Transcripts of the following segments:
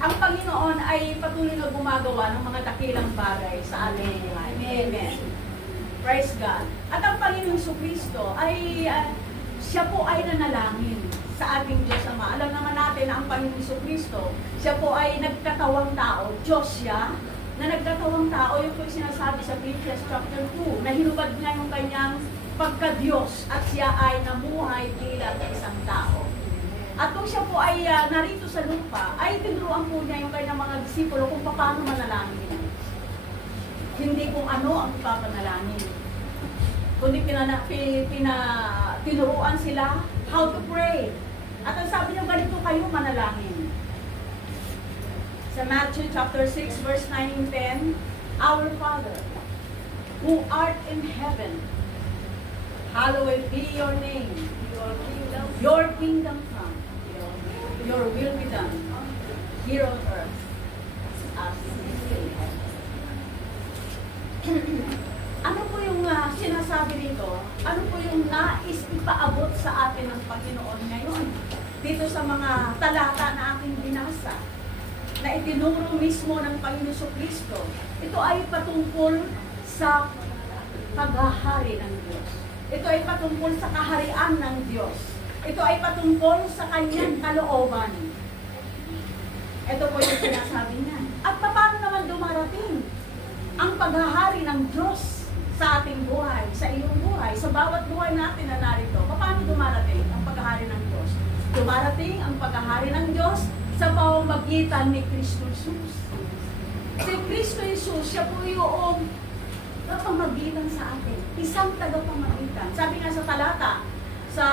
ang Panginoon ay patuloy na gumagawa ng mga dakilang bagay sa ating buhay. Amen. Praise God. At ang Panginoong Jesucristo ay siya po ay nanalangin sa ating Diyos Ama. Alam naman natin na ang Panginoong Jesucristo, siya po ay nagkatawang tao. Diyos siya na nagkatawang tao. Yung po yung sinasabi sa Philippians chapter 2, na hinubad niya yung kanyang pagka-Diyos at siya ay namuhay bilang isang tao. At kung siya po ay narito sa lupa, ay tinuruan po niya yung kanyang mga disipulo kung paano manalangin. Hindi kung ano ang ipapanalangin. Kundi tinuruan sila how to pray. At ang sabi niya, ganito kayo manalangin. Sa Matthew chapter 6, verse 9 and 10, Our Father, who art in heaven, hallowed be your name. Your kingdom come. Your will be done here on earth as it is in heaven. Ano po yung sinasabi dito? Ano po yung nais ipaabot sa atin ng Panginoon ngayon? Dito sa mga talata na aking binasa, na itinuro mismo ng Panginoon Jesucristo, ito ay patungkol sa paghahari ng Diyos. Ito ay patungkol sa kaharian ng Diyos. Ito ay patungkol sa kanyang kalooban. Ito po yung sinasabi niya. At paano naman dumarating ang paghahari ng Diyos sa ating buhay, sa iyong buhay, sa bawat buhay natin na narito? Paano dumarating ang paghahari ng Diyos? Dumarating ang paghahari ng Diyos sa pamamagitan ni Kristo Jesus. Si Kristo Jesus, siya po yung pamagitan sa atin. Isang tagapamagitan. Sabi nga sa talata, sa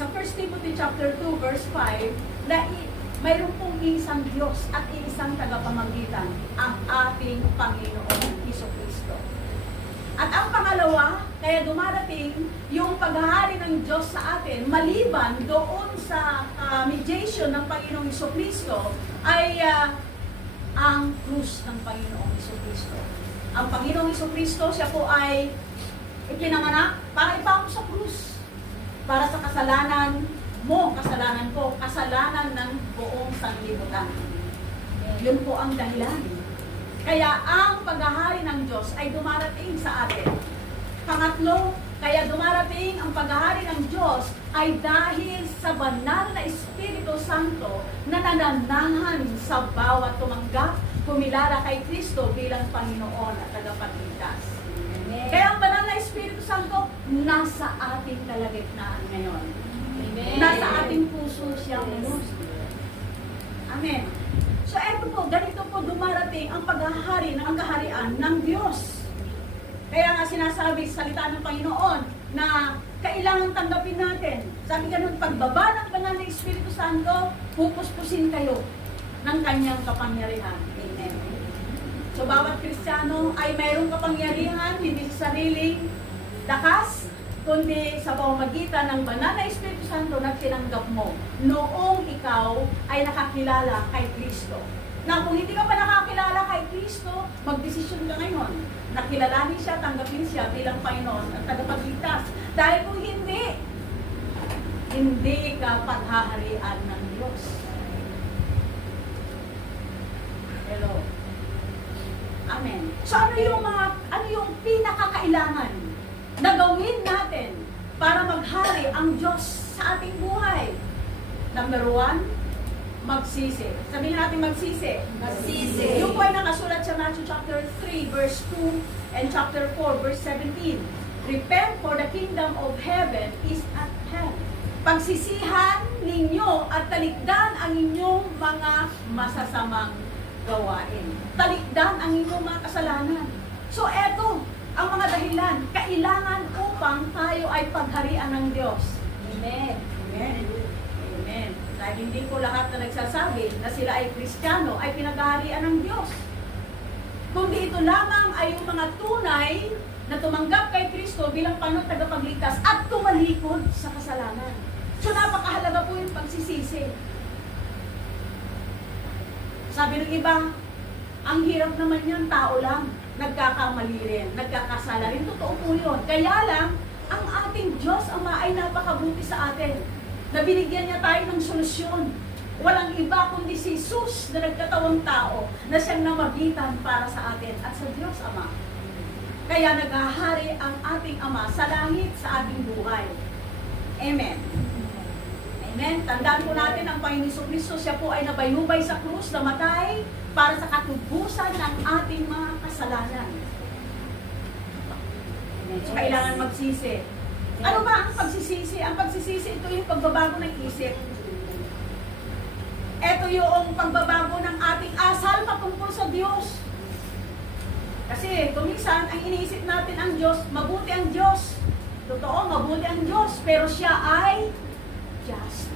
1 Timothy chapter 2, verse 5, na mayroon pong isang Diyos at isang tagapamagitan, ang ating Panginoong Jesucristo. At ang pangalawa, kaya dumarating yung paghahari ng Diyos sa atin, maliban doon sa mediation ng Panginoong Jesucristo, ay ang krus ng Panginoong Jesucristo. Ang Panginoong Jesucristo, siya po ay ipinanganak para ipako sa krus. Para sa kasalanan mo, kasalanan ko, kasalanan ng buong sanlibutan. Yun po ang dahilan. Kaya ang paghahari ng Diyos ay dumarating sa atin. Pangatlo, kaya dumarating ang paghahari ng Diyos ay dahil sa banal na Espiritu Santo na nananahan sa bawat tumanggap, kumilala kay Kristo bilang Panginoon at tagapagligtas. Kaya ang banal na Espiritu Santo nasa ating kalagitnaan ngayon. Amen. Nasa ating puso siya ngayon. Amen. So eto po, ganito po dumarating ang paghahari ng kaharian ng Diyos. Kaya nga sinasabi sa salita ng Panginoon na kailangan tanggapin natin. Sabi ganun, pagbaba ng banal na Espiritu Santo, pupuspusin kayo ng kanyang kapangyarihan. Amen. So bawat Kristiyano ay mayroong kapangyarihan, hindi sa sariling lakas, kundi sa pamamagitan ng banal na Espiritu Santo na tinanggap mo noong ikaw ay nakakilala kay Kristo. Na kung hindi ka pa nakakilala kay Kristo, magdesisyon ka ngayon. Nakilalanin siya, tanggapin siya bilang Panginoon at tagapagligtas. Dahil kung hindi, hindi ka paghaharian ng Diyos. Hello. Amen. So ano yung pinakakailangan na gawin natin para maghari ang Diyos sa ating buhay? Number 1, magsisi. Sabihin natin magsisi. Magsisi. Yung po ay nakasulat sa Matthew chapter 3 verse 2 and chapter 4 verse 17. Repent, for the kingdom of heaven is at hand. Pagsisihan ninyo at talikdan ang inyong mga masasamang gawain. Talikdan ang inyong mga kasalanan. So eto ang mga dahilan, kailangan upang tayo ay pagharian ng Diyos. Amen. Amen. Amen. Dahil hindi po lahat na nagsasabi na sila ay Kristiyano ay pinaghaharian ng Diyos. Kundi ito lamang ay yung mga tunay na tumanggap kay Kristo bilang Panginoon tagapagligtas at tumalikod sa kasalanan. So napakahalaga po yung pagsisisi. Sabi ng iba, ang hirap naman yan, tao lang. Nagkakamali rin, nagkakasala rin. Totoo po yun. Kaya lang, ang ating Diyos Ama ay napakabuti sa atin. Na binigyan niya tayo ng solusyon. Walang iba kundi si Jesus na nagkatawang tao na siyang namagitan para sa atin at sa Diyos Ama. Kaya naghahari ang ating Ama sa langit sa ating buhay. Amen. Amen. Tandaan po natin ang Panginoon Kristo, siya po ay nabayubay sa krus, namatay para sa katubusan ng ating mga kasalanan. So, kailangan magsisi. Ano ba ang pagsisisi? Ang pagsisisi, ito yung pagbabago ng isip. Ito yung pagbabago ng ating asal patungkol sa Diyos. Kasi kuminsan, ang iniisip natin ang Diyos, mabuti ang Diyos. Totoo, mabuti ang Diyos. Pero siya ay just.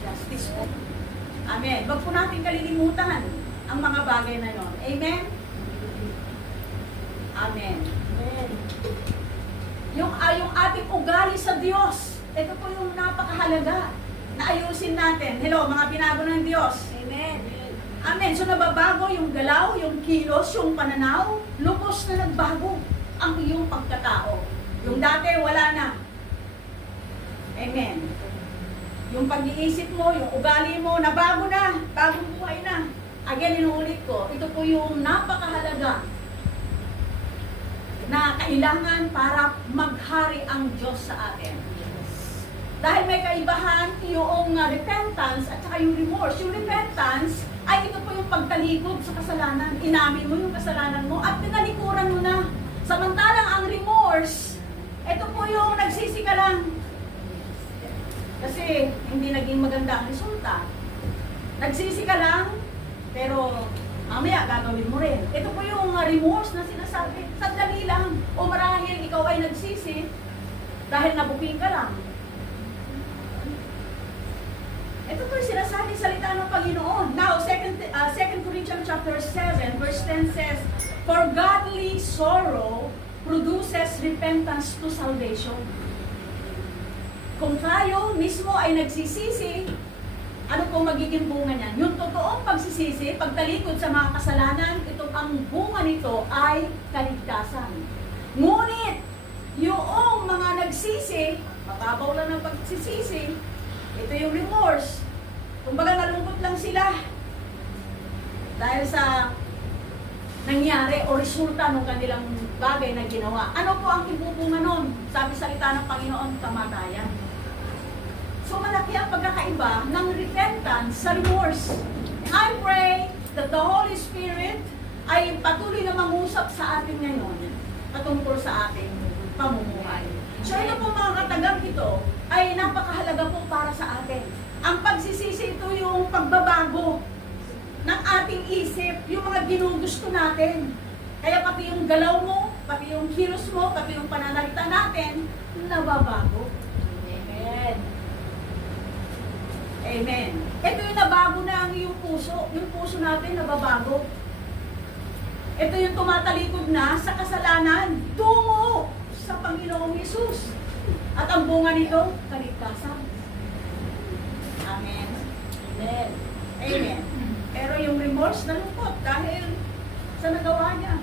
Justice po. Amen. Wag po natin kalilimutan ang mga bagay na yon. Amen? Amen. Yung ating ugali sa Diyos, ito po yung napakahalaga na ayusin natin. Hello, mga binago ng Diyos. Amen. Amen. So nababago yung galaw, yung kilos, yung pananaw, lubos na nagbago ang iyong pagkatao. Yung dati, wala na. Amen. Yung pag-iisip mo, yung ugali mo, nabago na, bagong buhay na. Again, inuulit ko, ito po yung napakahalaga na kailangan para maghari ang Diyos sa atin. Dahil may kaibahan yung repentance at saka yung remorse. Yung repentance ay ito po yung pagtalikod sa kasalanan. Inamin mo yung kasalanan mo at tinalikuran mo na. Samantalang ang remorse, ito po yung nagsisi ka lang. Kasi hindi naging maganda ang resulta. Nagsisi ka lang, pero mamaya gagawin mo rin. Ito po yung remorse na sinasabi. Sandali lang. O marahil ikaw ay nagsisi dahil nabuking ka lang. Ito po yung sinasabi salita ng Panginoon. Now, 2 Corinthians chapter 7, verse 10 says, "For godly sorrow produces repentance to salvation." Kung tayo mismo ay nagsisisi, ano po magiging bunga niyan? Yung totoong pagsisisi, pagtalikod sa mga kasalanan, ang bunga nito ay kaligtasan. Ngunit, yung mga nagsisi, mababaw lang ng pagsisisi, ito yung remorse. Kumbaga nalungkot lang sila dahil sa nangyari o resulta ng kanilang bagay na ginawa. Ano po ang ibubunga nun? Sabi salita ng Panginoon, kamatayan. So malaki ang pagkakaiba ng repentance sa remorse. I pray that the Holy Spirit ay patuloy na mangusap sa atin ngayon patungkol sa ating pamumuhay. So ito po mga katagang ito ay napakahalaga po para sa atin. Ang pagsisisi ito yung pagbabago ng ating isip, yung mga ginugusto natin. Kaya pati yung galaw mo, pati yung kilos mo, pati yung pananalita natin, nababago. Amen. Amen. Ito yung nabago na ang iyong puso. Yung puso natin nababago. Ito yung tumatalikod na sa kasalanan tungo sa Panginoong Hesus. At ang bunga nito, kaligtasan. Amen. Amen. Amen. Pero yung remorse, nalungkot dahil sa nagawa niya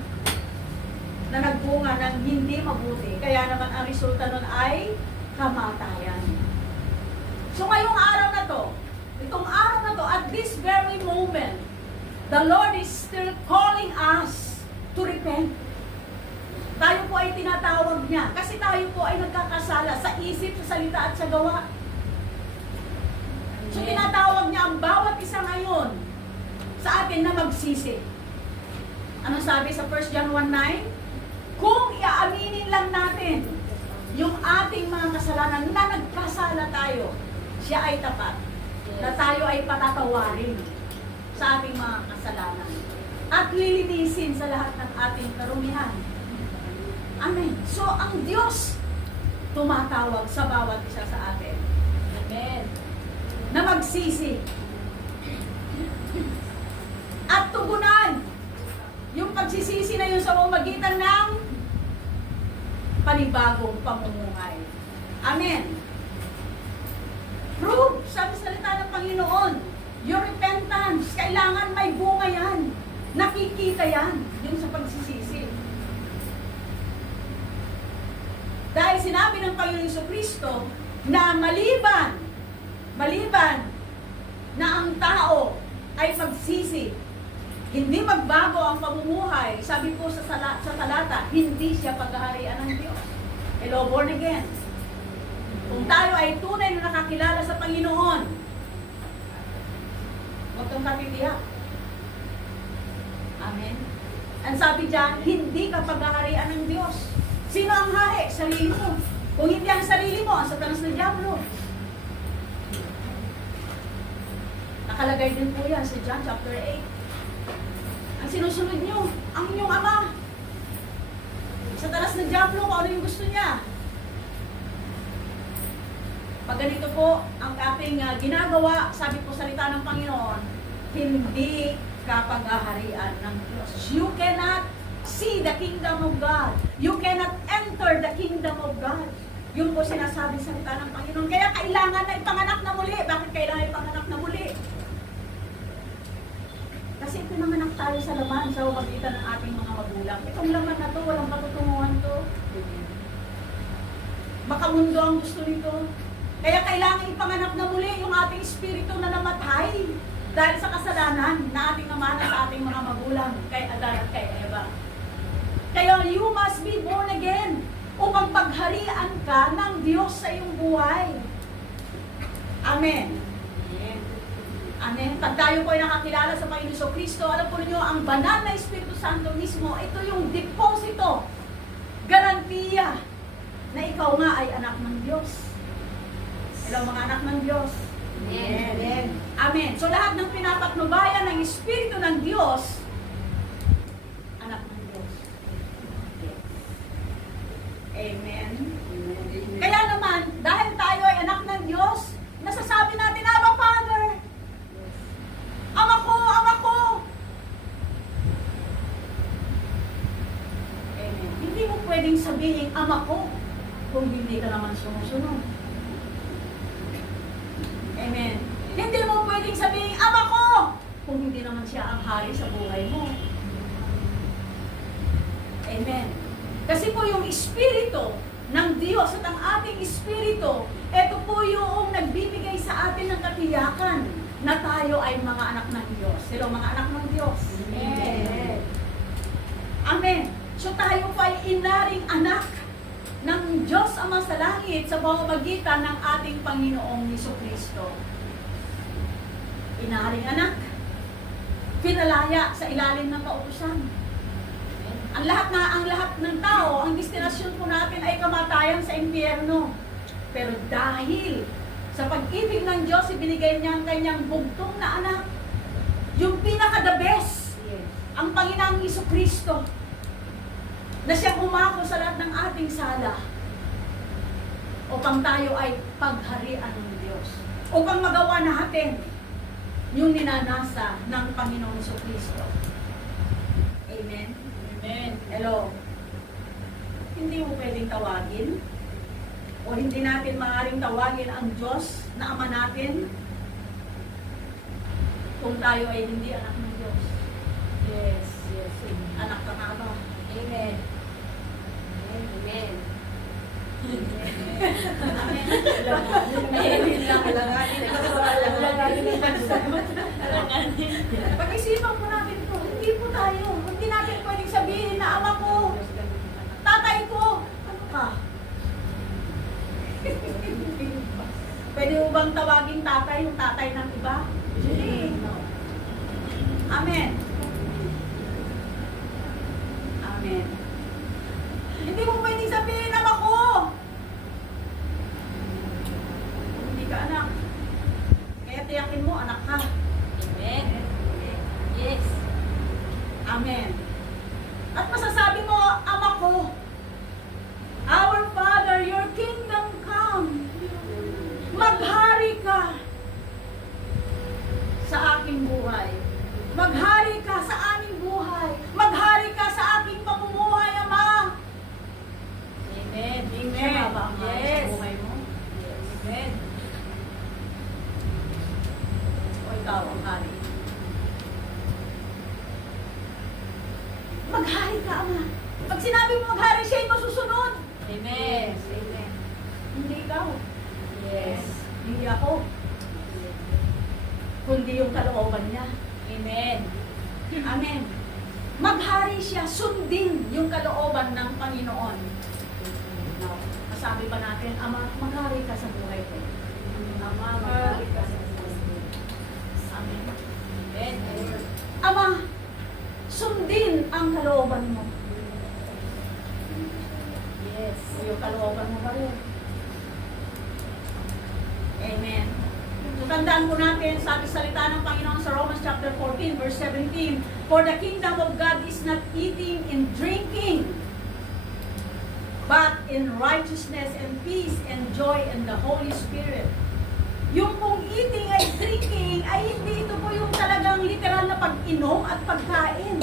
na nagbunga ng hindi mabuti. Kaya naman ang resulta nun ay kamatayan. So ngayong araw na to, itong araw na to, at this very moment, the Lord is still calling us to repent. Tayo po ay tinatawag niya kasi tayo po ay nagkakasala sa isip, sa salita at sa gawa. So tinatawag niya ang bawat isa ngayon sa atin na magsisi. Ano sabi sa 1 John 1:9? Kung iaaminin lang natin yung ating mga kasalanan na nagkasala tayo, siya ay tapat na tayo ay patatawarin sa ating mga kasalanan at lilinisin sa lahat ng ating karumihan. Amen. So, ang Diyos tumatawag sa bawat isa sa atin. Amen. Na magsisi. At tugunan yung pagsisisi na yun sa pamamagitan ng panibagong pamumuhay. Amen. Prove, sabi salita ng Panginoon, your repentance, kailangan may bunga yan. Nakikita yan, yung sa pagsisisi. Dahil sinabi ng Panginoon Jesucristo na maliban na ang tao ay magsisi, hindi magbago ang pamumuhay, sabi po sa talata, hindi siya paghaharian ng Diyos. Hello, born again. Kung tayo ay tunay na nakakilala sa Panginoon, huwag kang katitiyak. Amen. Ang sabi diyan, hindi ka paghaharian ng Diyos. Sino ang hari? Sarili mo. Kung hindi ang sarili mo, ang Satanas na Diablo. Nakalagay din po yan sa John chapter 8. Ang sinusunod nyo, ang inyong ama. Satanas na Diablo, kung ano yung gusto niya. Pag ganito po ang ating ginagawa, sabi po salita ng Panginoon, hindi ka paghaharian ng Diyos. You cannot see the kingdom of God. You cannot enter the kingdom of God. Yun po sinasabi sa salita ng Panginoon. Kaya kailangan na ipanganak na muli. Bakit kailangan ipanganak na muli? Kasi pinanganak tayo sa laman sa pagitan ng ating mga magulang. Itong laman na to, walang patutunguhan to. Makamundo ang gusto nito. Kaya kailangan ipanganak na muli yung ating espiritu na namatay dahil sa kasalanan na ating namana sa ating mga magulang, kay Adan at kay Eva. Kaya you must be born again upang pagharian ka ng Diyos sa iyong buhay. Amen. Amen. Pag tayo po ay nakakilala sa Panginoon Kristo, alam po niyo ang banal na Espiritu Santo mismo, ito yung deposito, garantiya na ikaw nga ay anak ng Diyos. Hello mga anak ng Diyos. Amen. Amen. Amen. So lahat ng pinapatnubayan ng Espiritu ng Diyos, anak ng Diyos. Yes. Amen. Kaya naman, dahil tayo ay anak ng Diyos, nasasabi natin, Abba Father, Ama ko, Ama ko. Amen. Hindi mo pwedeng sabihin, Ama ko, kung hindi ka naman sumusunod. Amen. Hindi mo pwedeng sabihin, Ama ko, kung hindi naman siya ang hari sa buhay mo. Amen. Kasi po yung Espiritu ng Diyos at ang ating Espiritu, ito po yung nagbibigay sa atin ng katiyakan na tayo ay mga anak ng Diyos. Hello, mga anak ng Diyos. Amen. Amen. So tayo po ay inaring anak ng Diyos Ama sa langit sa pamamagitan ng ating Panginoong Jesucristo. Inaring anak, pinalaya sa ilalim ng kautusan. Ang lahat ng tao, ang destinasyon po natin ay kamatayan sa impyerno. Pero dahil sa pag-ibig ng Diyos, ibinigay niya ang kanyang bugtong na anak. Yung pinaka-the best, ang Panginoong Jesucristo, na siya umako sa lahat ng ating sala upang tayo ay pagharian ng Diyos. Upang magawa natin yung ninanasa ng Panginoong Jesucristo. Amen? Amen. Hello. Hindi mo pwedeng tawagin o hindi natin maaaring tawagin ang Diyos na Ama natin kung tayo ay hindi anak ng Diyos. Yes, yes. Anak ka nga ba? Amen. Amen. Pag-isipan po natin ito, hindi po tayo. Hindi natin pwedeng sabihin na Ama ko, tatay ko, ano ka? Pwede mo bang tawaging tatay yung tatay ng iba? Hindi. Amen. Amen. Hindi mo pwedeng sabihin, Ama ko. Hindi ka anak. Kaya tiyakin mo, anak ka. Amen. Yes. Amen. At masasabi mo, Ama ko, Our Father, your kingdom come. Maghari ka sa aking buhay. Maghari ka sa aming buhay. Maghari ka sa aking pamumuhay, Ama. Amen. Siya ba ang hari Yes. sa buhay mo? Yes. Amen. O ikaw ang hari. Maghari ka, Ama. Pag sinabi mo maghari, siya ay masusunod. Amen. Amen. Hindi ikaw. Yes. Hindi ako. kundi yung kalooban niya. Amen. Amen. Maghari siya, sundin yung kalooban ng Panginoon. No. Masabi pa natin, Ama, maghari ka sa buhay ko. Ama, maghari ka sa buhay ko. Amen. Amen. Ama, sundin ang kalooban mo. Yes. Yung kalooban mo ba rin? Amen. So, tandaan po natin, sabi salita ng Panginoon sa Romans chapter 14, verse 17, "For the kingdom of God is not eating and drinking, but in righteousness and peace and joy in the Holy Spirit." Yung pong eating at drinking ay hindi ito po yung talagang literal na pag-inom at pagkain.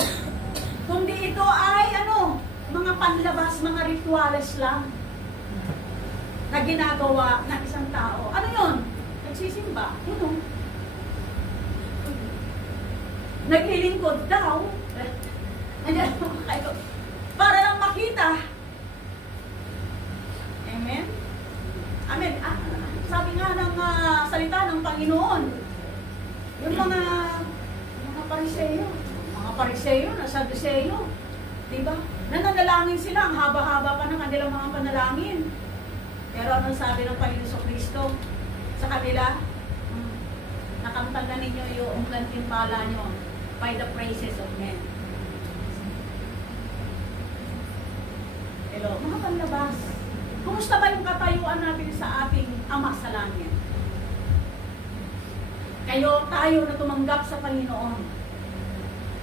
Kundi ito ay mga panlabas, mga rituales lang na ginagawa ng isang tao. Ano yun? Nagsisimba. Yun. Naglilingkod daw. Para lang makita. Amen? Amen. Sabi nga ng salita ng Panginoon, yung mga pariseyo, na Saduseyo, diba? Nananalangin sila, ang haba-haba pa ng kanilang mga panalangin. Pero anong sabi ng Panginoon Kristo sa kanila? Nakamtan ninyo yung gantimpala nyo by the praises of men. Hello, mga panlabas. Kumusta ba yung katayuan natin sa ating Ama sa Langit? Tayo na tumanggap sa Panginoon.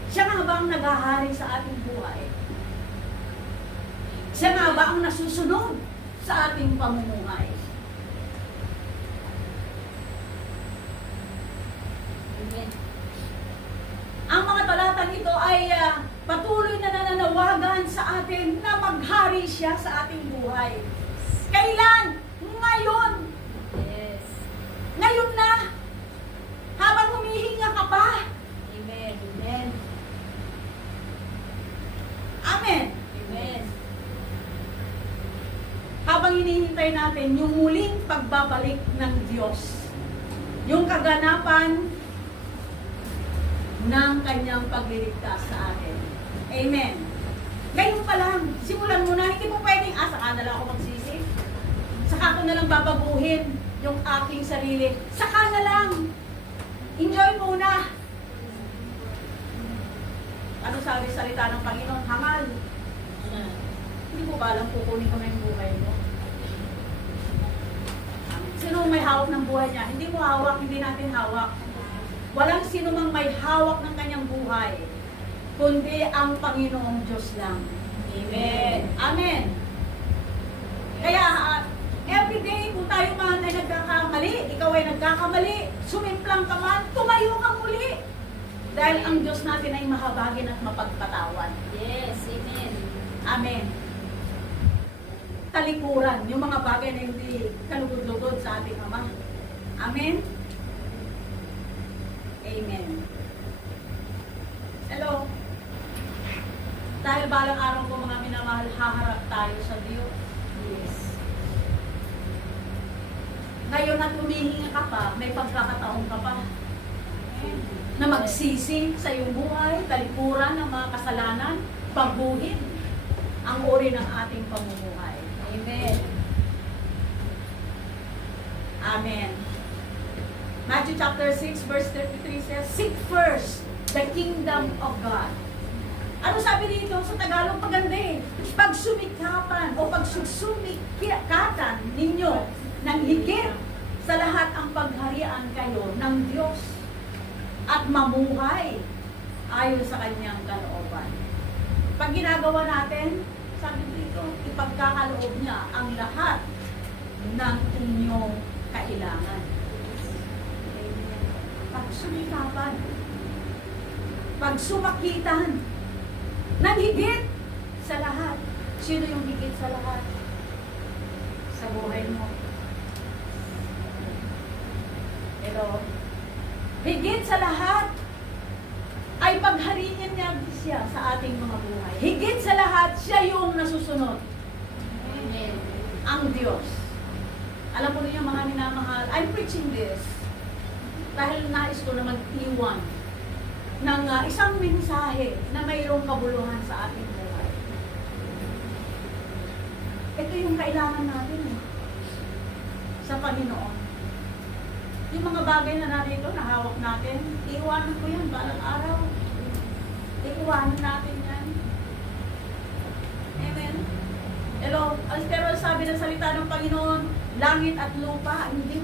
Siya nga ba ang naghahari sa ating buhay? Siya nga ba ang nasusunod sa ating pamumuhay? Amen. Ang mga talatang ito ay patuloy na nananawagan sa atin na maghari siya sa ating buhay. Kailan? Ngayon! Yes. Ngayon na! Habang humihinga ka pa! Amen. Amen. Amen! Amen. Habang hinihintay natin yung muling pagbabalik ng Diyos, yung kaganapan ng kanyang pagliligtas sa atin. Amen. Ngayon pa lang, simulan mo na, hindi mo pwedeng, saka na lang ako magsisi. Saka ko na lang babaguhin yung aking sarili. Saka na lang. Enjoy muna. Ano sabi sa salita ng Panginoon? Hangal. Hindi mo ba alam kukunin ko na yung buhay mo? Sino may hawak ng buhay niya? Hindi mo hawak, hindi natin hawak. Walang sino mang may hawak ng kanyang buhay, kundi ang Panginoong Diyos lang. Amen. Amen. Kaya, everyday kung tayo man ay nagkakamali, ikaw ay nagkakamali, sumimplang ka man, tumayo ka muli. Dahil ang Diyos natin ay mahabagin at mapagpatawan. Yes. Amen. Amen. Talikuran, yung mga bagay na hindi kalugod-lugod sa ating Ama. Amen? Amen. Hello? Dahil balang araw ko mga minamahal, haharap tayo sa Diyos. Yes. Ngayon na tumihinga ka pa, may pagkakataon ka pa na magsisi sa iyong buhay, talikuran ng mga kasalanan, baguhin ang uri ng ating pamumuhay. Amen. Amen. Matthew chapter 6 verse 33 says, "Seek first the kingdom of God." Ano sabi dito sa Tagalog? Maganda eh. Pagsumikapan o pagsusumikatan ninyo ng higit sa lahat ang pagharian kayo ng Diyos at mamuhay ayon sa kanyang kalooban. Pag ginagawa natin, sabi dito, ipagkakaloob niya ang lahat ng inyong kailangan. Pagsumikapan, pagsumakitan, ng higit sa lahat. Sino yung higit sa lahat? Sa buhay mo. Pero, higit sa lahat, ay paghariin niya siya sa ating mga buhay. Higit sa lahat, siya yung nasusunod. Amen. Ang Diyos. Alam mo niyo mga minamahal, I'm preaching this. dahil nais ko na mag-iwan ng isang mensahe na mayroong kabuluhan sa ating buhay. Ito yung kailangan natin sa Panginoon. Yung mga bagay na narito, nahawak natin, iiwanan ko yan balang araw. Iiwanan natin yan. Amen. Pero sabi ng salita ng Panginoon, langit at lupa, hindi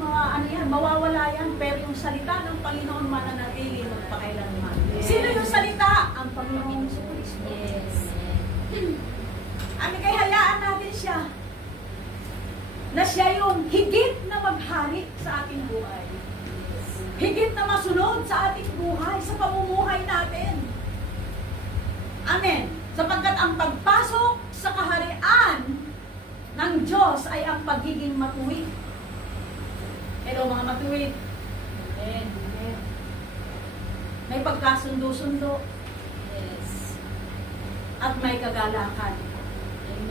mawawala yan. Pero yung salita ng Panginoon mananatili magpakailanman. Yes. Sino yung salita? Ang Panginoong Kristo. Yes. Kaya hayaan natin siya na siya yung higit na maghari sa ating buhay. Higit na masunod sa ating buhay, sa pamumuhay natin. Amen. Sapagkat ang pagpasok sa kaharian ng Diyos ay ang pagiging matuwid. Hello mga matuwid. Amen. May pagkasundo-sundo Yes. at may kagalakan.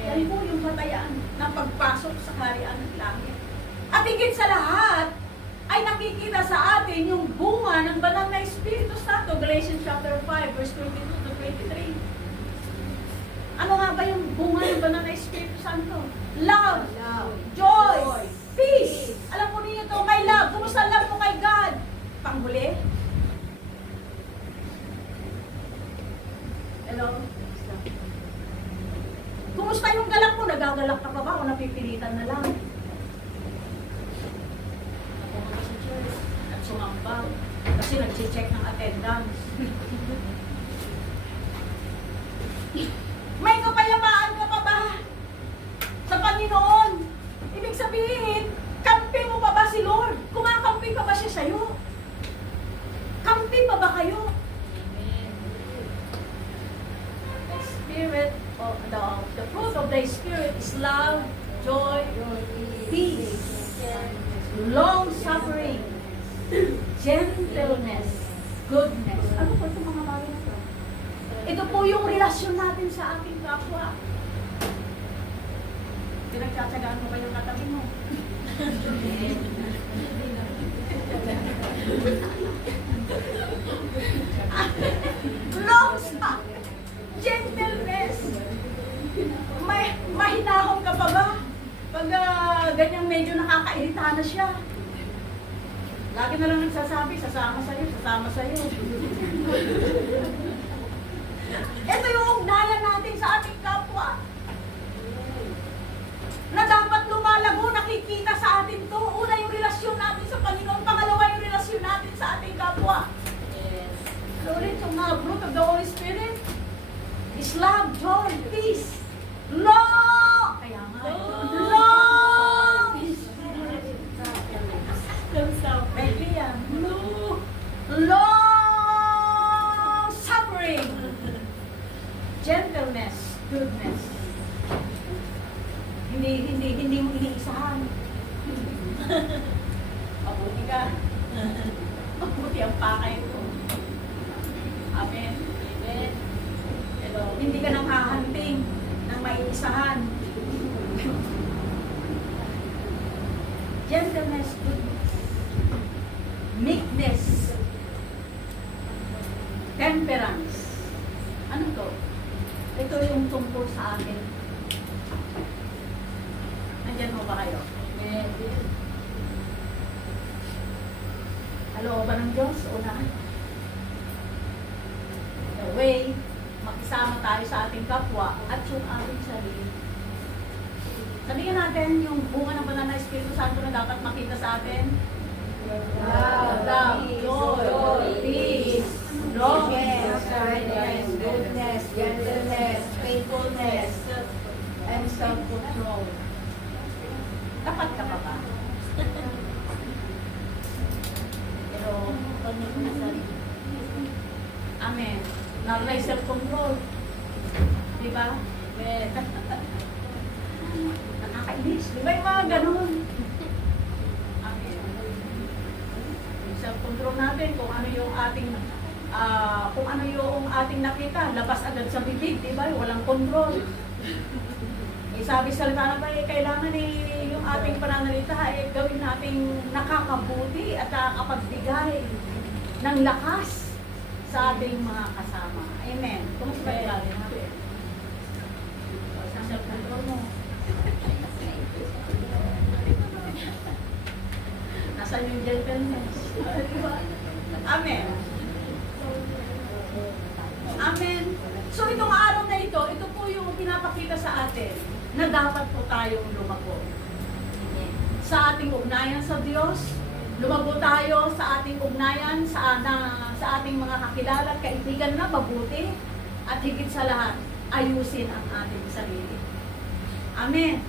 Yan Amen. po yung batayan ng pagpasok sa kaharian ng langit. At higit sa lahat, ay nakikita sa atin yung bunga ng banal na Espiritu Santo. Galatians chapter 5, verse 22 to 23. Ano nga ba yung bunga ng banal na Espiritu Santo? Love, joy, peace. Alam mo niyo ito, may love. Kumusta love mo kay God? Panghuli? Hello? Kumusta yung galak mo? Nagagalak ka pa ba o napipilitan na lang? Napunta sa church at sumamba kasi nag-check ng attendance. May kapayapaan ka pa ba sa Panginoon? Ibig sabihin, kampi mo pa ba si Lord? Kumakampi pa ba siya sa'yo? Kampi pa ba kayo? Amen. The Spirit, the fruit of the Spirit is love, joy, peace, long-suffering, gentleness, goodness. Ano po itong mga bagay na ito? Ito po yung relasyon natin sa ating kapwa. Pinagtsatsagaan mo ba yung katabi mo? Long-suffering, gentleness. Mahinahon ka pa ba? Pag ganyang medyo nakakairita na siya. Lagi na lang nagsasabi, sasama sa'yo. Ito yung ugnayan natin sa ating kapwa. Na dapat lumalago, nakikita sa atin to. Una yung relasyon natin sa Panginoon. Pangalawa yung relasyon natin sa ating kapwa. Yes. Ano ulit yung mga fruit of the Holy Spirit? Is love, joy, peace, long, kaya nga, long, baby yan, long suffering, gentleness, goodness. Hindi mo iniisahan. Mabuti ka. Mabuti ang pakay ko. Amen. Amen. Pero hindi ka nang hahanting ng maiisahan. Gentleness, goodness, meekness, temperance. Ano to? Ito yung tungkol sa atin. Nandyan mo ba kayo? Amen. Kalooban ng Diyos, una. The way, makisama tayo sa ating kapwa at yung ating sarili. Sabihin natin yung bunga ng banal na Espiritu Santo na dapat makita sa atin. Love, joy, peace, Yes, kindness, goodness, gentleness, faithfulness, and self-control. Dapat ka pa ba? Pero, amen. Narlay self-control. Diba? Nakakainis. Diba yung mga ganun? Amen. Yung self-control natin, kung ano yung ating nakita, labas agad sa bibig, diba? Walang control. Sabi sa salita na ba, kailangan yung ating pananalita ay gawin nating nakakabuti at nakakapagbigay ng lakas sa ating mga kasama. Amen. Kumusta ba yung natin? Sa self-control mo. Nasaan yung gentleness? Diba? Amen. Amen. So itong araw na ito po yung pinapakita sa atin na dapat po tayong lumago. Sa ating ugnayan sa Diyos, lumago tayo sa ating ugnayan sa ating mga kakilala at kaibigan na mabuti at higit sa lahat, ayusin ang ating sarili. Amen.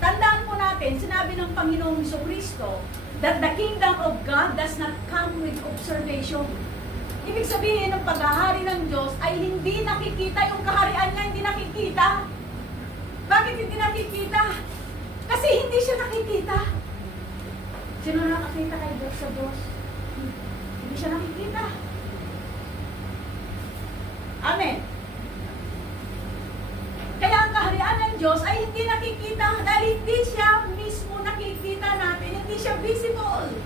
Tandaan po natin, sinabi ng Panginoong Jesucristo that the kingdom of God does not come with observation. Ibig sabihin ng paghahari ng Diyos ay hindi nakikita, yung kaharian niya hindi nakikita. Bakit hindi nakikita? Kasi hindi siya nakikita. Sino nakakita kay Diyos sa Diyos? Hindi siya nakikita. Amen. Kaya ang kaharian ng Diyos ay hindi nakikita dahil hindi siya mismo nakikita natin, hindi siya visible.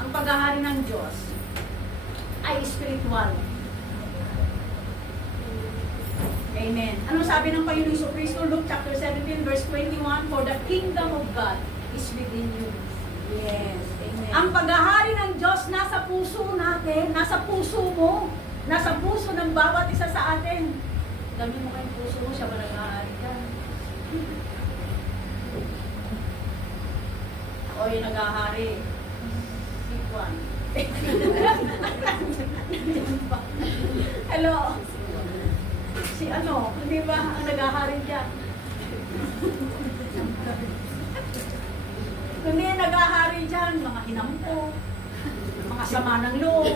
Ang paghahari ng Diyos ay spiritual. Amen. Ano sabi ng Panginoong Jesucristo? Luke chapter 17 verse 21, for the kingdom of God is within you. Yes. Amen. Ang paghahari ng Diyos nasa puso natin, nasa puso mo, nasa puso ng bawat isa sa atin. Dami mo kayong puso mo, siya ba naghahari ka? Ako yung naghahari. Si Juan. Hello. Si ano, hindi ba ang naghahari dyan? Kundi yung naghahari dyan, mga hinampo, mga sama ng loob.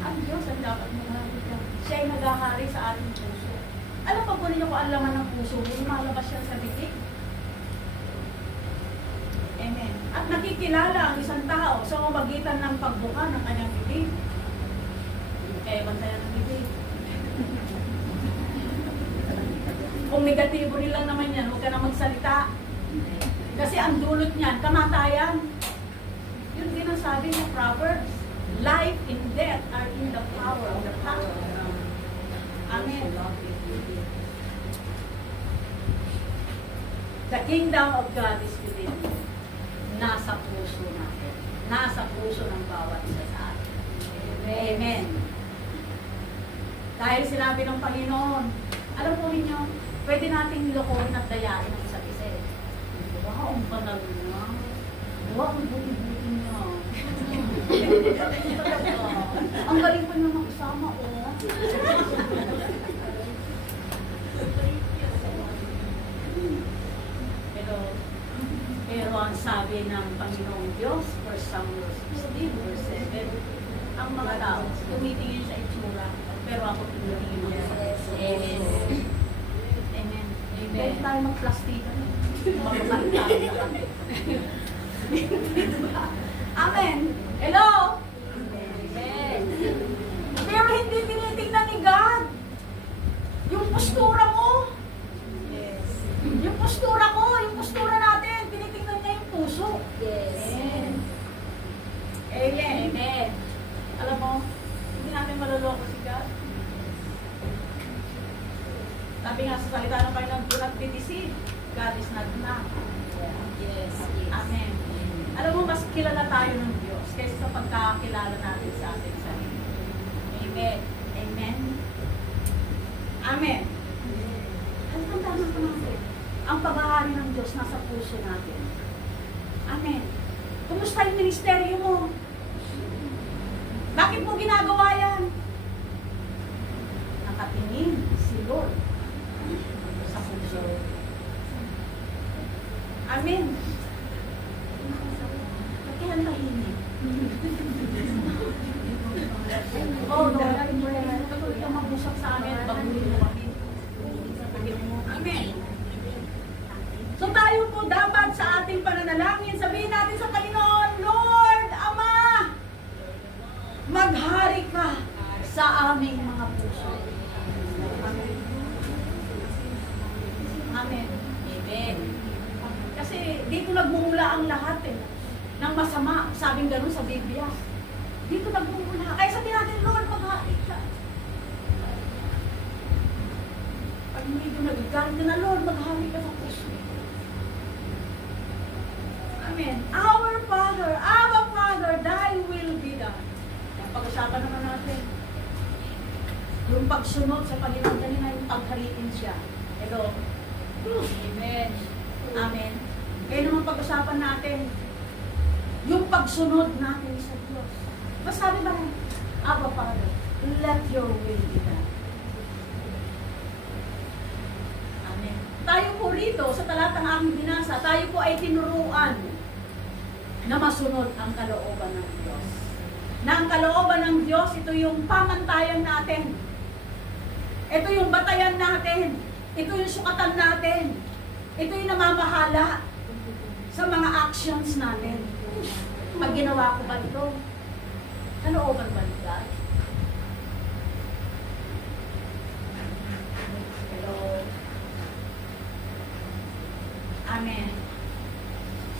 Ang Diyos ang dapat mahari dyan. Siya ay naghahari sa ating puso. Alam pa po ninyo kung ang laman ng puso mo, lumalabas siya sa bibig. Amen. At nakikilala ang isang tao sa pamamagitan ng pagbuka ng kanyang bibig. Kaya bantayan ng bibig. Kung negatibo nilang naman yan, huwag ka na magsalita. Kasi ang dulot niyan, kamatayan. Yun din ang sabi ng Proverbs. Life and death are in the power of the tongue. Amen. The kingdom of God is within you. Nasa puso natin. Nasa puso ng bawat isa sa atin. Amen. Dahil sinabi ng Panginoon, alam po ninyo, pwede nating lokohin at dayain ang isa't isa. Wow, ang banal niya. Wow, ang buti-buti niya. Ang galing pa niya makisama, oh. Pero ang sabi ng Panginoong Diyos, 1 Samuel 16, verse 7, ang mga tao, tumitingin sa itsura, pero ako tumitingin mo. Amen. Amen. Pwede tayo mag-plastikan. Mababalik tayo na kami. Amen. Hello? Amen. Pero hindi tinitingnan ni God. Yung postura mo. Yes. Yung postura ko, yung postura natin, tinitingnan niya yung puso. Yes. Amen. Amen. Amen. Alam mo, hindi natin maloloko si God. Sabi nga sa salita ng Panginoon, do not be deceived. God is not mocked. Yes. Yes. Amen. Alam mo, mas kilala tayo ng Diyos kaysa sa pagkakilala natin sa ating sarili. Amen. Amen. Amen. Ang tanda natin, ang paghahari ng Diyos nasa puso natin. Amen. Kumusta yung ministeryo mo? Bakit mo ginagawa yan? Nakatingin si Lord sa puso. Amen. Kaya ang tahimik. Oh, Lord, huwag kang mag-usap sa amin, baguhin mo kami. Amen. So tayo po dapat sa ating pananalangin, sabihin natin sa Panginoon, Lord, Amen. Kasi dito nagmumula ang lahat ng masama. Sabing ganun sa Biblia. Dito nagmumula. Kaya sabi natin, Lord, maghari ka. Pag medyo nagagalit ka na, Lord, maghari ka sa puso. Amen. Our Father, Abba Father, thy will be done. Pag-usapan naman natin. Yung pagsunod sa Panginoon, kanina yung paghariin siya. Hello? Amen. Amen. Kaya naman pag-usapan natin, yung pagsunod natin sa Diyos. Mas sabi ba, Abba Father, let your will be done. Amen. Tayo po rito, sa talatang aming binasa, tayo po ay tinuruan na masunod ang kalooban ng Diyos. Na ang kalooban ng Diyos, ito yung pamantayan natin. Ito yung batayan natin. Ito yung sukatan natin. Ito yung namamahala sa mga actions natin. Pag ginawa ko ba ito? Kalooban ba ni God? Hello? Amen.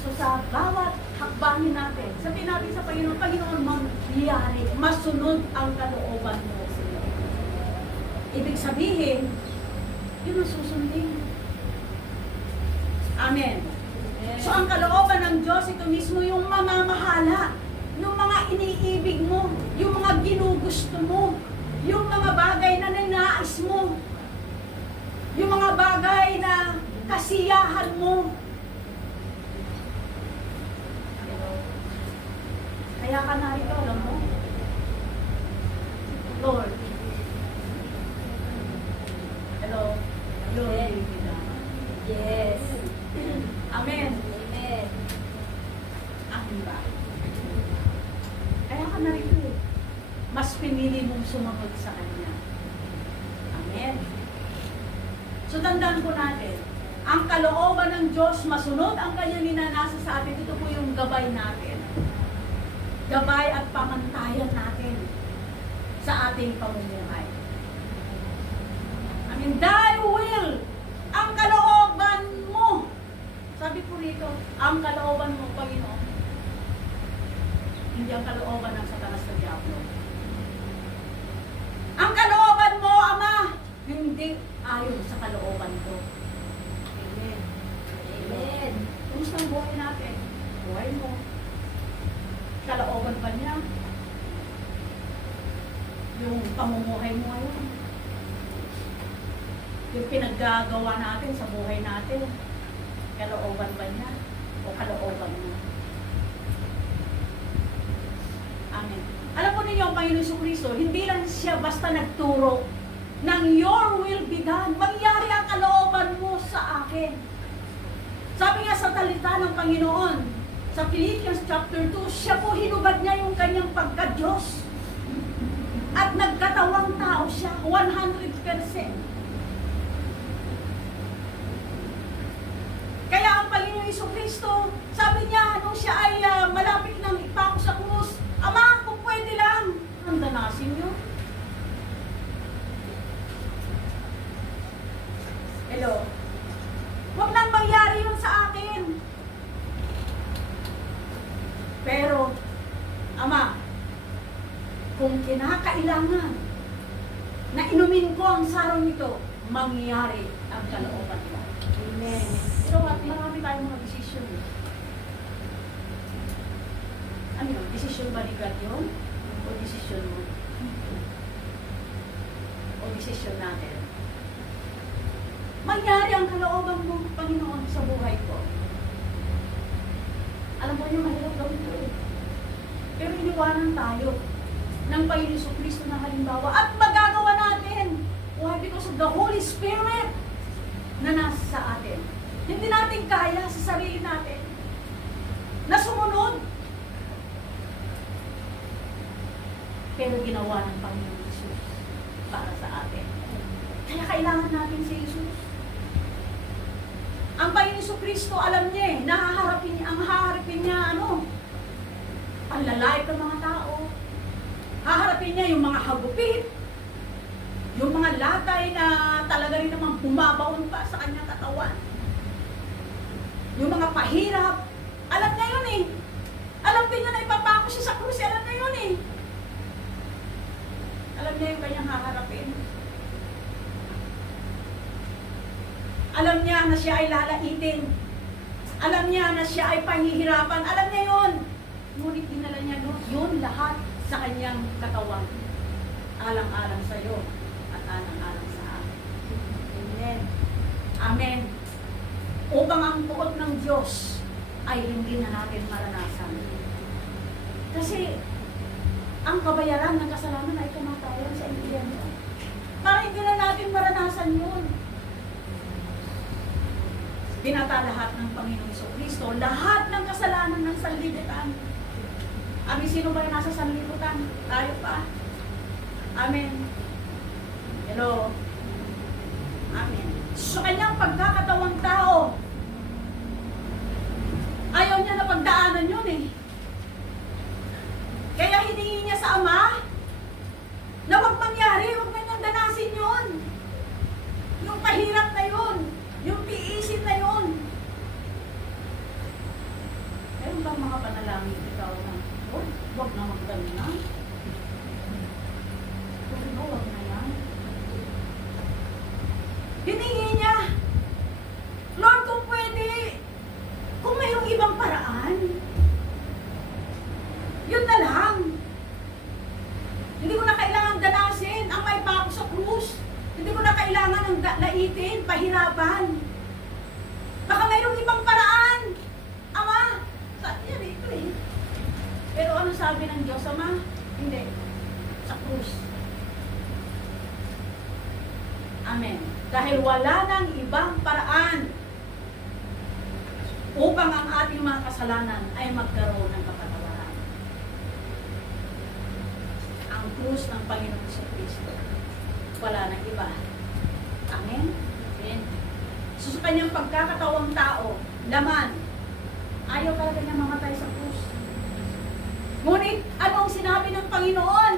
So sa bawat hakbangin natin, sabihin natin sa Panginoon, Panginoon, mangyari, masunod ang kalooban mo. Ibig sabihin, yun ang susundin. Amen. So ang kalooban ng Diyos, ito mismo yung mamamahala, yung mga iniibig mo, yung mga ginugusto mo, yung mga bagay na ninais mo, yung mga bagay na kasiyahan mo. Kaya ka narito, alam mo? Lord. Hello? Lord. Yes. Amen. Amen. Amen ba? Kaya ka narito. Mas pinili mong sumunod sa Kanya. Amen. So tandaan po natin, ang kalooban ng Diyos, masunod ang Kanyang ninanasa sa atin. Ito po yung gabay natin. Gabay at pamantayan natin sa ating pamumuhay. I mean, thy will, ang kalooban mo. Sabi po rito, ang kalooban mo, Panginoon. Hindi ang kalooban ng Satanas na Diablo. Ang kalooban mo, Ama, hindi ayon sa kalooban ko. Amen. Amen. Kumusta ang buhay natin? Buhay mo. Kalooban ba niya? Yung pamumuhay mo ngayon. Yung pinaggagawa natin sa buhay natin. Kalooban ba niya? O kalooban mo? Amen. Alam po ninyo, ang Panginoon Jesucristo, hindi lang siya basta nagturo ng your will be done. Mangyari ang kalooban mo sa akin. Sabi nga sa talita ng Panginoon, sa Philippians chapter 2, siya po hinubad niya yung kanyang pagka-Diyos. At nagkatawang tao siya, 100%. Kaya ang Panginoon Jesucristo, sabi niya, nung siya ay malapit nang ipako sa krus, Ama, kung pwede lang, handanasin niyo. Hello? Huwag nang mangyari yun sa akin. Pero, Ama, kung kinakailangan na inumin ko ang sarong ito, mangyari ang kalooban ko. Amen. Pero marami tayong mga desisyon. Ano yun? Desisyon ba ni God yun? O desisyon mo? O desisyon natin? Mangyari ang kalooban mo, Panginoon, sa buhay ko. Alam mo niyo, mahirap gawin ito eh. Pero iniwanan tayo ng Panginoon Jesucristo na halimbawa at magagawa natin. Why? Because of the Holy Spirit na nasa sa atin. Hindi natin kaya sa sarili natin na sumunod. Pero ginawa ng Panginoon Jesus para sa atin. Kaya kailangan natin si Jesus. Ang Panginoon Jesucristo, alam niya eh, ang haharapin niya, ang lalait ng mga tao. Haharapin niya yung mga hagupit, yung mga latay na talaga rin namang bumabaon pa sa kanyang katawan. yung mga pahirap. Alam niya yun eh. Alam din niya na ipapako siya sa krus. Alam niya yun eh. Alam niya yung kanyang haharapin. Alam niya na siya ay lalaitin. Alam niya na siya ay pahihirapan. Alam niya yun. Ngunit dinala niya yun lahat sa kanyang katawan. Alang-alang sa iyo at alang-alang sa akin. Amen. Amen. Upang ang puot ng Diyos ay hindi na natin maranasan. Kasi ang kabayaran ng kasalanan ay kamatayan sa impyerno. Para hindi na natin maranasan yun. Binata lahat ng Panginoong Kristo, lahat ng kasalanan ng sanlibutan. Amin, sino ba yung nasa sanlibutan? Tayo pa. Amen. Hello. Amen. So kanyang pagkakatawang tao, ayaw niya na pagdaanan yun eh. Kaya hiningi niya sa Ama na wag mangyari, wag na niyang danasin yun. Yung pahirap na yun, yung tiisin na yun. Meron bang mga panalangin ikaw na, oh, wag na magganyan. Huwag na yan. Hiningi niya, Lord, kung pwede, kung mayroong ibang paraan, yun na lang. Hindi ko na kailangan danasin ang may pako sa krus. Hindi ko na kailangan ng laitin, pahirapan. Baka mayroong ibang paraan. Ama, yan ito eh. Pero ano sabi ng Diyos, Ama? Hindi. Sa krus. Amen. Dahil wala nang ibang paraan upang ang ating mga kasalanan ay magkaroon ng kapatawaran. Ang krus ng Panginoon sa Kristo. Wala nang iba. Amen? Amen. So sa kanyang pagkakatawang tao, laman, ayaw talaga niya mamatay sa krus. Ngunit, ano ang sinabi ng Panginoon?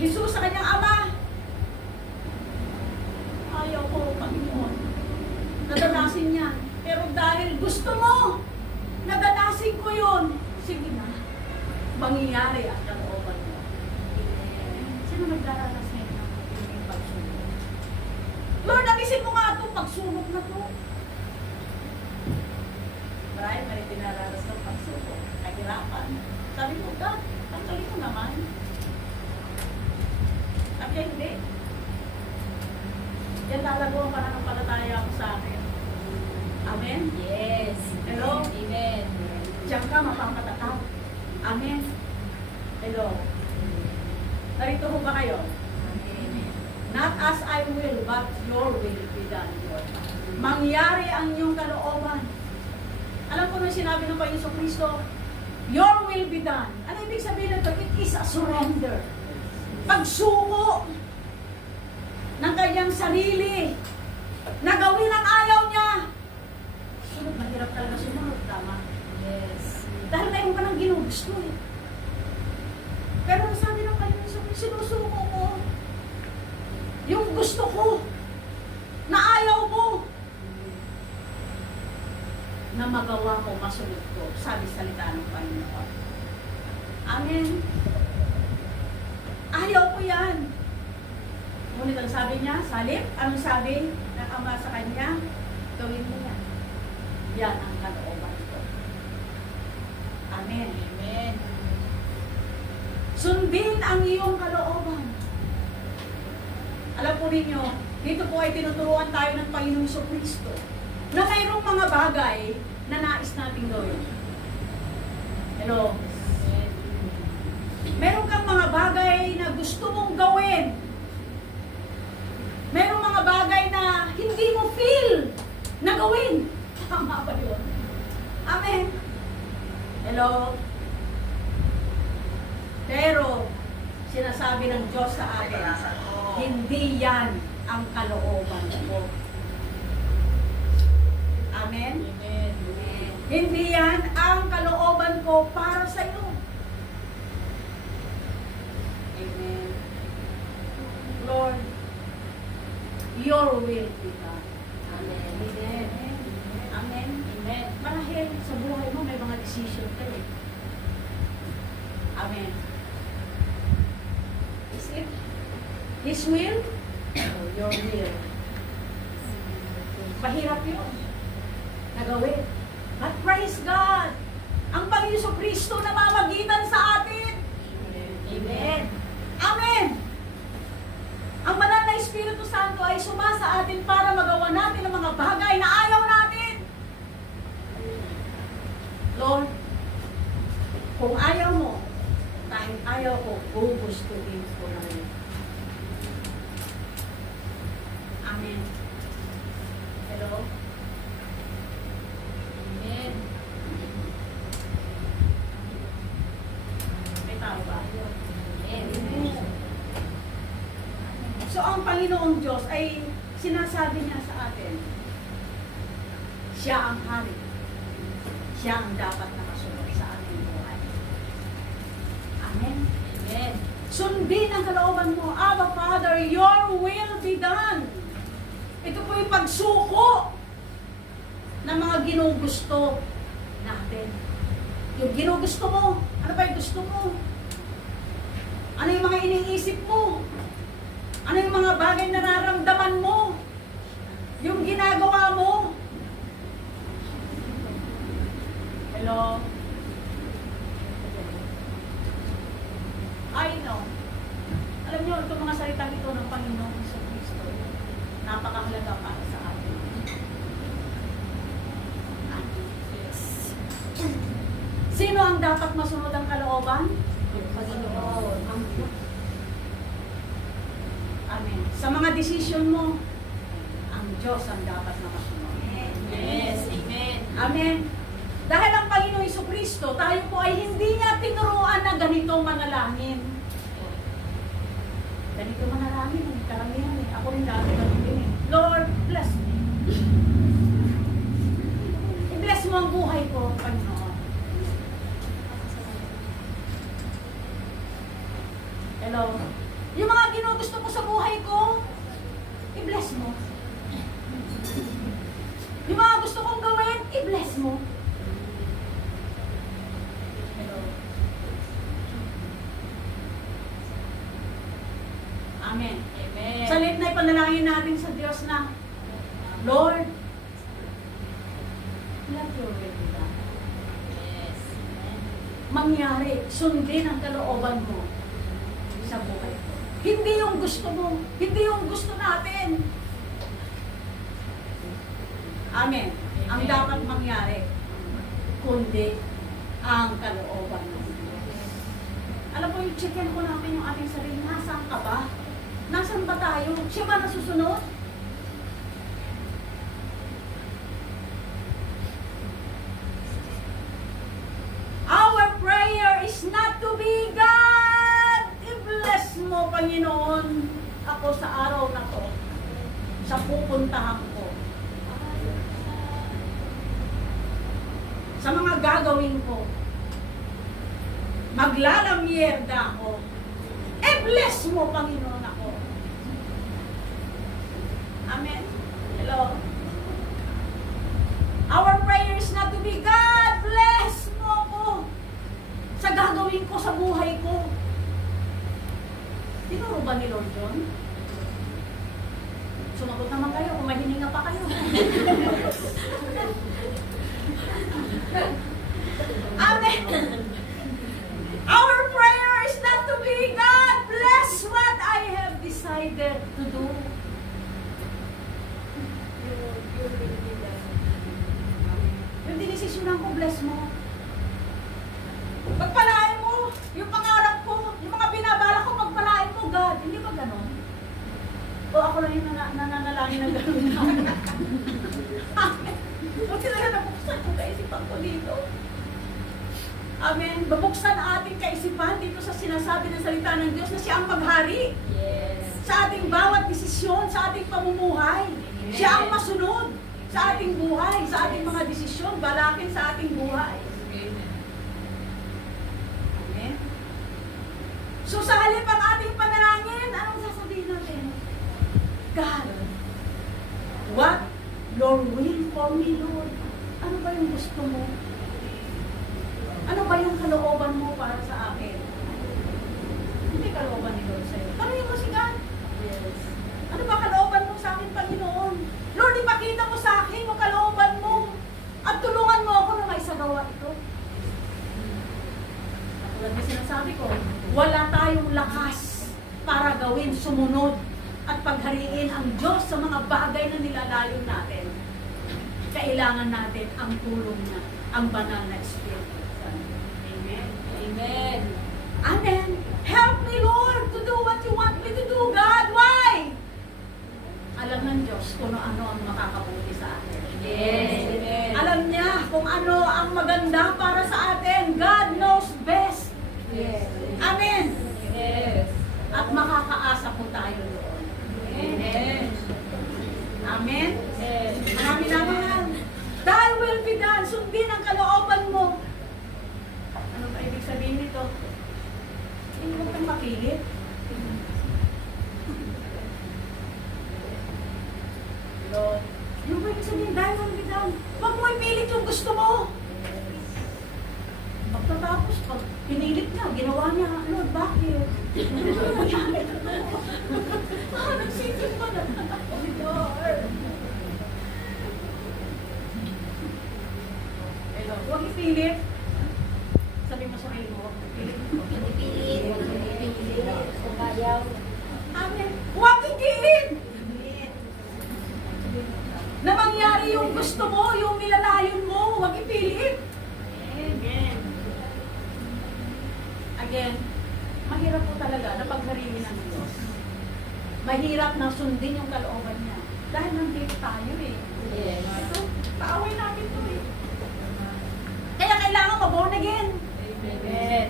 Jesus sa kanyang Ama, ayaw ko, Panginoon. Nadanasin niya. Pero dahil gusto mo, nadanasin ko yun. Sige na. Mangyayari ang kalooban mo. Sino nagdaranas ngayon ng yung pagsunog? Lord, nagisin mo nga itong pagsunog na to. Marahil may dinaranas ng pagsunog. Kahirapan. Sabi mo, God, tanggalin mo naman. At kaya hindi. Yan lalago ang pananampalataya ko sa akin. Amen? Yes. Hello? Amen. Diyan ka mapapatatak. Amen? Hello? Narito ho ba kayo? Amen. Not as I will, but your will be done, Lord. Mangyari ang iyong kalooban. Alam ko na sinabi ng Panginoon Kristo, your will be done. Ano ibig sabihin nito? It is a surrender. Pagsuko ng kanyang sarili na gawin ang ayaw niya. Sunod, mahirap talaga sumunod, tama? Yes. Dahil mayroon ka ng ginugusto eh. Pero ang sabi ng Panginoon, sinusuko ko yung gusto ko na ayaw ko na magawa ko, masunod ko. Sabi salita ng Panginoon. Amen. Ayaw ko yan. Ngunit ang sabi niya, salip, anong sabi ng Ama sa kanya? Gawin mo yan. Yan ang kalooban ko. Amen. Amen. Sundin ang iyong kalooban. Alam po ninyo, dito po ay tinuturuan tayo ng Panginoong Kristo na mayroong mga bagay na nais nating gawin. Hello? Meron kang mga bagay na gusto mong gawin. Merong mga bagay na hindi mo feel na gawin. Tama ba yun? Amen. Hello? Pero, sinasabi ng Diyos sa atin, hindi yan ang kalooban ko. Amen? Amen. Hindi yan ang kalooban ko para sa iyo. Amen. Lord, your will be done. Amen. Amen. Amen. Siyempre, sa buhay mo may mga decision ka eh. Amen. Is it His will or your will? Mahirap yun. Nagawin. But praise God! Ang Panginoon Kristo na mamagitan sa atin. Amen. Amen. Ang banal na Espiritu Santo ay sumasa atin para magawa natin ang mga bagay na ayaw natin. Lord, kung ayaw mo, kahit ayaw ko, gugustuhin ko na rin. Amen. Hello? Amen. May tao ba? Amen. So, ang Panginoong Diyos ay sinasabi niya sa atin, siya ang hari. Siya ang dapat nakasunod sa ating buhay. Amen. Amen. Sundin ang kalooban mo. Abba, Father, your will be done. Ito po yung pagsuko ng mga ginugusto natin. Yung ginugusto mo, ano ba yung gusto mo? Ano yung mga iniisip mo? Ano yung mga bagay na nararamdaman mo? Yung ginagawa mo? Hello? I know. Alam niyo, itong mga salitang ito ng Panginoon sa Kristo, napakahalaga para sa atin. Yes. Sino ang dapat masunod ang kalooban? Panginoon. Amen. Sa mga desisyon mo, ang Diyos ang dapat na masunod. Yes. Amen. Amen. Dahil ang Panginoon Jesucristo, tayo po ay hindi niya tinuruan na ganito manalangin. Ganito manalangin, ang karamihan eh. Ako rin dati ganito din eh. Lord, bless me. I-bless mo ang buhay ko, Panginoon. Hello? Yung mga ginugusto ko sa buhay ko, i-bless mo. Yung mga gusto kong gawin, i-bless mo. Hello? Amen. Amen. Sa late na ipanalangin natin sa Diyos na, Lord, let your will be done. Yes. Mangyari, sundin ang kalooban mo sa buhay ko. Hindi yung gusto mo, hindi yung gusto natin. Amen. Ang Amen. dapat mangyari, kundi ang kalooban mo. Alam mo, yung chicken ko natin yung ating sarili, nasaan ka ba? Nasaan ba tayo? Siya ba nasusunod? Our prayer is not to be God. I-bless mo, Panginoon, ako sa araw na to, sa pupuntahan ko, sa mga gagawin ko, maglalamyerda ako. I-bless mo, Panginoon, ako. Amen. Hello. Our prayer is not to be God, bless mo ako sa gagawin ko sa buhay ko. Tinuro ba ni Lord John? Sumagot naman kayo kung may hininga pa kayo. Amen. Our prayer is not to be God, bless what I have decided to do. Yung dinesisyonan ko, bless mo. Pagpalain mo, yung pangarap ko, yung mga binabala ko, pagpalain mo, God. Hindi ba ganon? O ako lang yung nananalangin ng ganon. Amen. Huwag sila na nabuksan ko kaisipan ko dito. Amen. Babuksan ang ating kaisipan dito sa sinasabi ng salita ng Diyos na siya ang maghari Yes. sa ating bawat desisyon, sa ating pamumuhay. Siya ang masunod sa ating buhay, sa ating mga desisyon, balakin sa ating buhay. Amen. So sa halip ang ating panalangin, anong sasabihin natin? God, what your will for me, Lord? Ano ba yung gusto mo? Ano ba yung kalooban mo para sa akin? Hindi kalooban ni Lord sa'yo. Tanungin mo si God. Yes. Ano ba kalooban mo sa akin, Panginoon? Lord, ipakita mo sa akin yung kalooban mo. At tulungan mo ako na maisagawa ito. Katulad na sinasabi ko, wala tayong lakas para gawin sumunod at paghariin ang Diyos sa mga bagay na nilalayo natin. Kailangan natin ang tulong niya, ang banal na Espiritu. Amen. Amen. Amen. Help me, Lord, to do what you want me to do, God. Why? Alam ng Diyos kung ano ang makakabuti sa atin. Yes. Amen. Alam niya kung ano ang maganda para sa atin. God knows best. Yes. Amen. Yes. At makakaasa po tayo doon. Amen. Amen. Yes. Marami naman. Thy will be done. Sundin ang kalooban mo. Ano ba ibig sabihin nito? Hindi mo kang mapilit. Lord, ano ba ibig sabihin? Thy will be done. Huwag mo ipilit yung gusto mo. Pagkatapos, pag pinilit niya, ginawa niya, Lord, bakit? Nagsisip pa na. Lord. Hello, huwag ipilit. Sabi mo sa sarili mo, huwag ipilit. Pinipilit. Pinipilit. Kumayaw. Amen. Huwag ipilit! Na mangyari yung gusto mo, yung nilalayon mo, huwag ipilit. Amen. Again, mahirap po talaga na pagharinin ng Diyos. Mahirap na sundin yung kalooban niya. Dahil nandito tayo eh. Yes. Ito, kaaway natin to eh. Kaya kailangan ma-born again. Amen.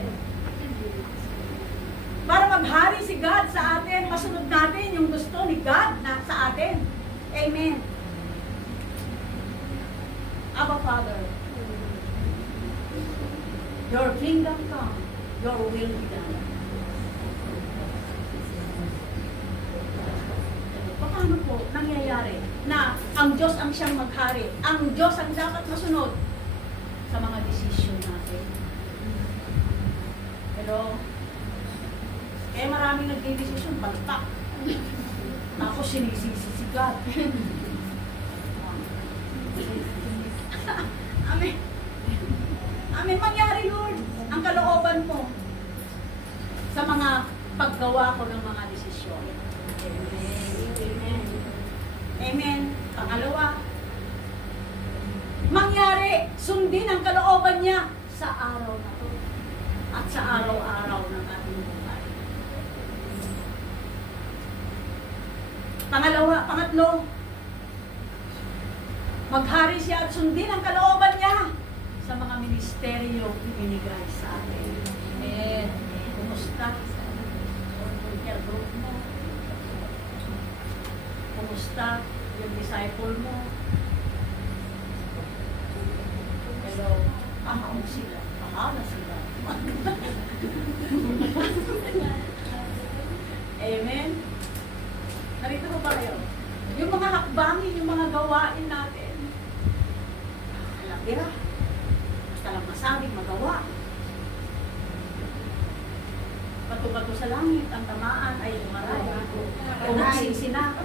Para maghari si God sa atin, masunod natin yung gusto ni God na sa atin. Amen. Abba Father, your kingdom come, your will be done. Paano po nangyayari na ang Diyos ang siyang maghari, ang Diyos ang dapat masunod sa mga desisyon natin? Pero, kaya maraming nagdidesisyon, baltak. Tapos sinisisi si God. Amen. Amen. Mangyari, Lord, ang kalooban mo sa mga paggawa ko ng mga desisyon. Amen. Amen. Pangalawa, mangyari, sundin ang kalooban niya sa araw na to at sa araw-araw ng ating buhay. Pangatlo, maghari siya at sundin ang kalooban niya sa mga ministeryo ibinigay sa atin. Amen. Kumusta? Volunteer group mo? Kumusta yung disciple mo? Pero, pahaw sila. Pahala sila. Amen? Narito mo ba kayo? Yung mga hakbangin, yung mga gawain natin, nakakalagira. Basta lang masabing magawa. Bato-bato sa langit, ang tamaan ay umaray. Kung magsisina.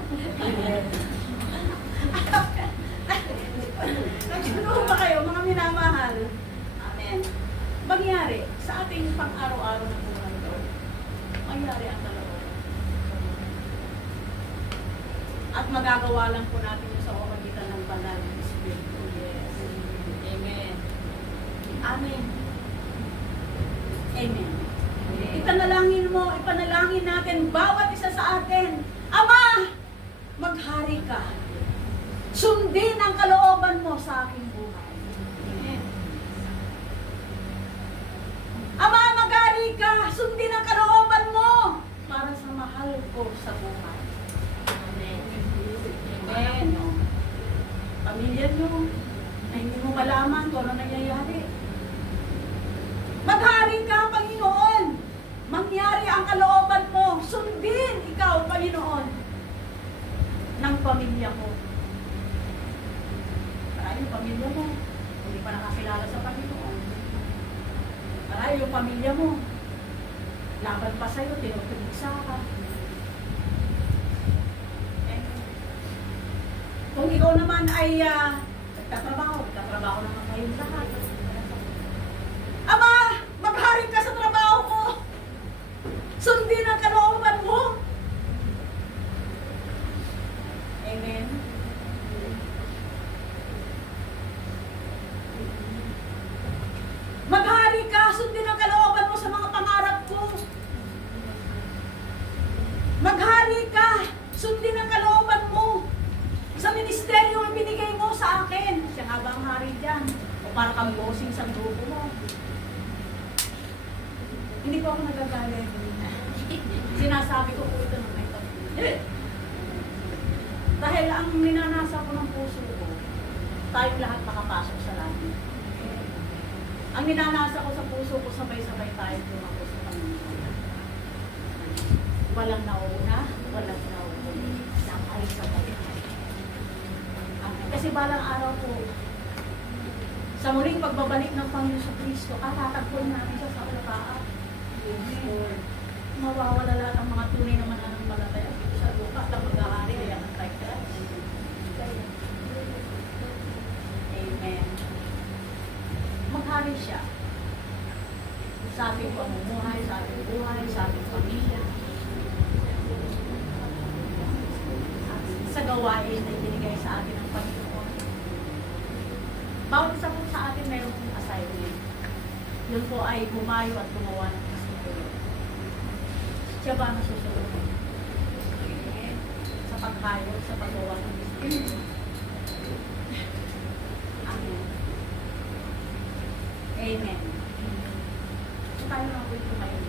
Nagsuno ba kayo, mga minamahal? Amen. Mangyari sa ating pang-araw-araw na buhay ito, mangyari ang kalooban. At magagawa lang po natin yung sa pamamagitan ng banal na Espiritu. Yes. Amen. Amen. Amen. Ipanalangin mo, ipanalangin natin bawat isa sa atin. Ama, maghari ka. Sundin ang kalooban mo sa aking buhay. Amen. Ama, maghari ka. Sundin ang kalooban mo para sa mahal ko sa buhay. Amen. Amen. Pamilya nyo, na hindi mo malaman kung ano nangyayari. Maghari ka, Panginoon. Mangyari ang kalooban mo. Sundin ikaw, Panginoon, ng pamilya ko. Para yung pamilya mo, hindi pa nakakilala sa Panginoon. Para yung pamilya mo, laban pa sa'yo, tinutugsa ka. Eh, kung ikaw naman ay nagtatrabaho naman kayong lahat. Ama, magharing ka sa trabaho ko. Sundin ang kalooban mo. Amen. Maghari ka, sundin ang kalooban mo sa mga pangarap ko. Maghari ka, sundin ang kalooban mo sa ministeryo ang binigay mo sa akin. Siya nga ba ang hari dyan? O para kang bossing sa grupo mo? Hindi po ako nagagalit. Sinasabi ko po ito ng may pag-ibig. Dahil ang minanasa ko ng puso ko, tayong lahat makapasok sa langit. Ang ninanasa ko sa puso ko, sabay-sabay tayo tumako sa Panginoon. Walang nauna, walang nauna. Sabay-sabay tayo. Amen. Kasi balang araw po, sa muling pagbabalik ng Panginoon sa Kristo, katatagpuin natin siya sa alataan. Mawawala lahat ang mga tunay na mananampalataya dito sa lupa at ang mag-ahari kaya ng Christ. Amen. Maghari siya. Sa ating pamumuhay, sa ating buhay, sa ating pamilya. Sa gawain na ibinigay sa atin ng Panginoon. Bawat isa po sa atin mayroon pong assignment. Yun po ay humayo at gumawa ng Kristo. Siya ba ang nasusunod? Sa paghayo, sa paggawa ng Kristo. Amen. Amen. So tayo na po ito ngayon.